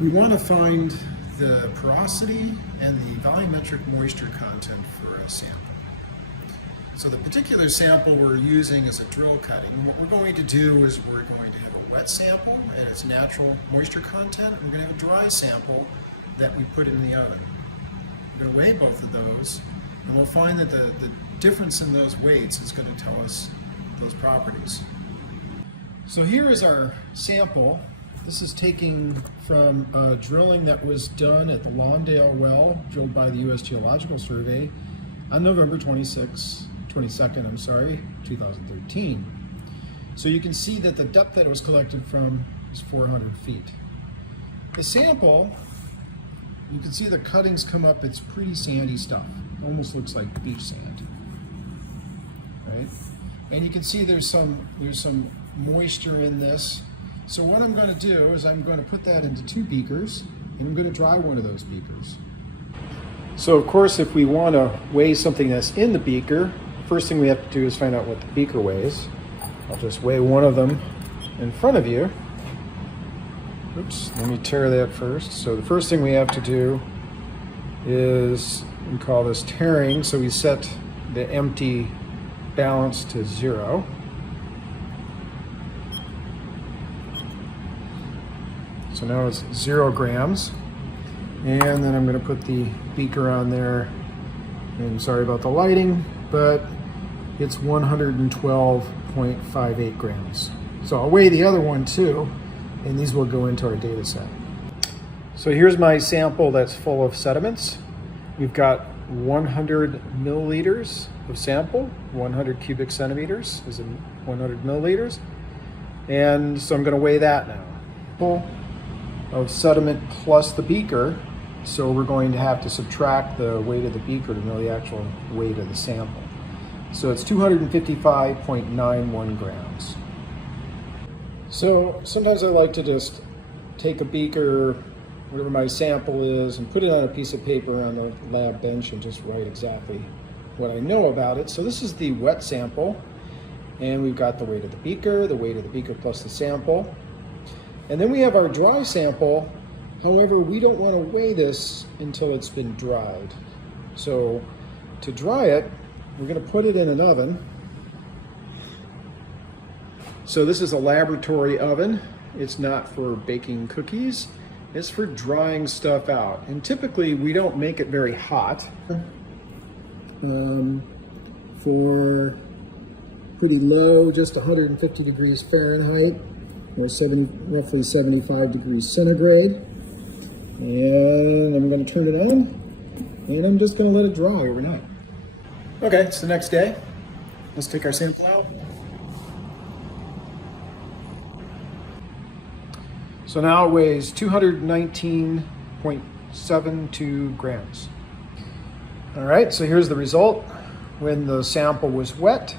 We want to find the porosity and the volumetric moisture content for a sample. So the particular sample we're using is a drill cutting. What we're going to do is we're going to have a wet sample and its natural moisture content. We're going to have a dry sample that we put in the oven. We're going to weigh both of those, and we'll find that the difference in those weights is going to tell us those properties. So here is our sample. This is taken from drilling that was done at the Lawndale well, drilled by the U.S. Geological Survey on November 22nd, 2013. So you can see that the depth that it was collected from is 400 feet. The sample, you can see the cuttings come up, it's pretty sandy stuff. Almost looks like beach sand, right? And you can see there's some moisture in this. So what I'm going to do is I'm going to put that into 2 beakers, and I'm going to dry one of those beakers. So of course, if we want to weigh something that's in the beaker, first thing we have to do is find out what the beaker weighs. I'll just weigh one of them in front of you. Oops, let me tear that first. So the first thing we have to do is, we call this tearing, so we set the empty balance to 0. So now it's 0 grams. And then I'm going to put the beaker on there. And sorry about the lighting, but it's 112.58 grams. So I'll weigh the other one too, and these will go into our data set. So here's my sample that's full of sediments. We've got 100 milliliters of sample, 100 cubic centimeters is 100 milliliters. And so I'm going to weigh that now. Of sediment plus the beaker, so we're going to have to subtract the weight of the beaker to know the actual weight of the sample. So it's 255.91 grams. So sometimes I like to just take a beaker, whatever my sample is, and put it on a piece of paper on the lab bench and just write exactly what I know about it. So this is the wet sample, and we've got the weight of the beaker plus the sample. And then we have our dry sample. However, we don't want to weigh this until it's been dried. So to dry it, we're going to put it in an oven. So this is a laboratory oven. It's not for baking cookies. It's for drying stuff out. And typically we don't make it very hot. For pretty low, just 150 degrees Fahrenheit. Or roughly 75 degrees centigrade. And I'm going to turn it on, and I'm just going to let it dry overnight. Okay, it's the next day. Let's take our sample out. So now it weighs 219.72 grams. All right, so here's the result. When the sample was wet,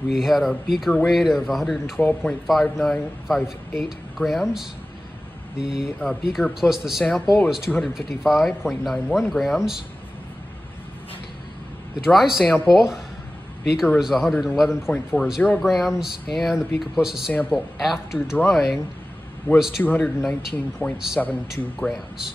we had a beaker weight of 112.5958 grams. The beaker plus the sample was 255.91 grams. The dry sample, beaker was 111.40 grams, and the beaker plus the sample after drying was 219.72 grams.